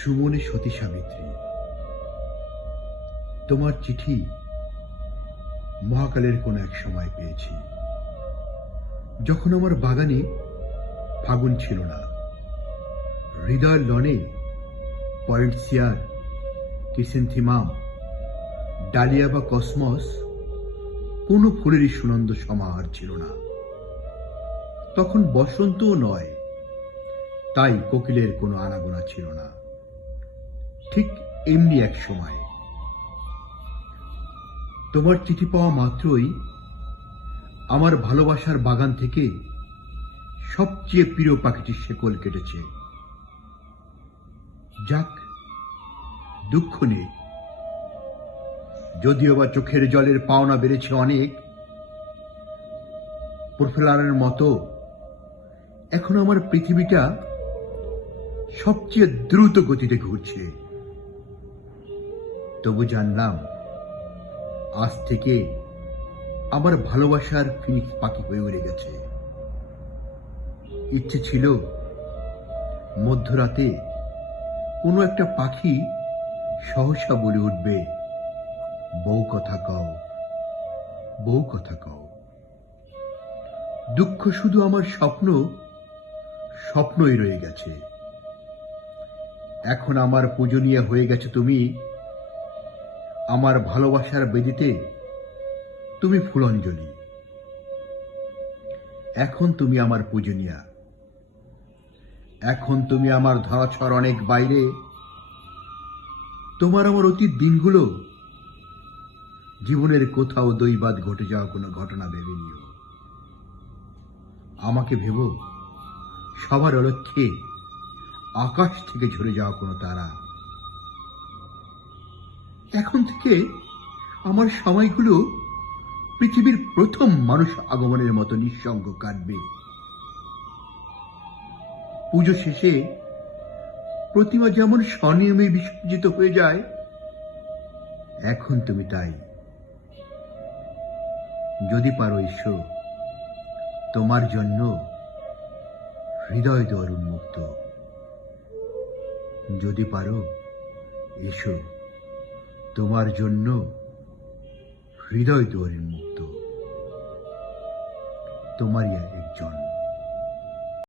সুমনে সতী সাবিত্রী, তোমার চিঠি মহাকালের কোন এক সময় পেয়েছি, যখন আমার বাগানে ফাগুন ছিল না। হৃদয়ের লনে পয়েন্টসিয়ার, ক্রিসেন্থিমাম, ডালিয়া বা কসমস কোন ফুলেরই সুনন্দ সমাহার ছিল না। তখন বসন্তও নয়, তাই কোকিলের কোনো আনাগোনা ছিল না। ঠিক এমনি এক সময় তোমার চিঠি পাওয়া মাত্রই আমার ভালোবাসার বাগান থেকে সবচেয়ে প্রিয় পাখিটির শেকল কেটেছে। যাক, দুঃখ নেই, যদিও বা চোখের জলের পাওনা বেড়েছে অনেক। প্রফেলারের মতো এখন আমার পৃথিবীটা সবচেয়ে দ্রুত গতিতে ঘুরছে। তবু জানলাম, আজ থেকে আমার ভালোবাসার ফিনিক্স পাখি হয়ে উড়ে গেছে। ইচ্ছে ছিল মধ্যরাতে কোনো একটা পাখি সহসা বলে উঠবে, বউ কথা কও, বউ কথা কও। দুঃখ শুধু আমার স্বপ্নই রয়ে গেছে। এখন আমার পূজনীয় হয়ে গেছে তুমি। আমার ভালোবাসার বেদিতে তুমি ফুলঞ্জলি। এখন তুমি আমার পূজনীয়া। এখন তুমি আমার ধরাছোঁয়ার অনেক বাইরে। তোমার আমার অতীত দিনগুলো জীবনের কোথাও দৈবাৎ ঘটে যাওয়া কোনো ঘটনা ভেবে নিও। আমাকে ভেবো সবার অলক্ষ্যে আকাশ থেকে ঝরে যাওয়া কোনো তারা। এখন থেকে আমার সময়গুলো পৃথিবীর প্রথম মানুষ আগমনের মতো নিঃসঙ্গ কাটবে। পুজো শেষে প্রতিমা যেমন স্বনিয়মে বিসর্জিত হয়ে যায়, এখন তুমি তাই। যদি পারো এসো, তোমার জন্য হৃদয় দ্বার উন্মুক্ত। যদি পারো এসো, তোমার জন্য হৃদয় দ্বার উন্মুক্ত। তোমারই একজন।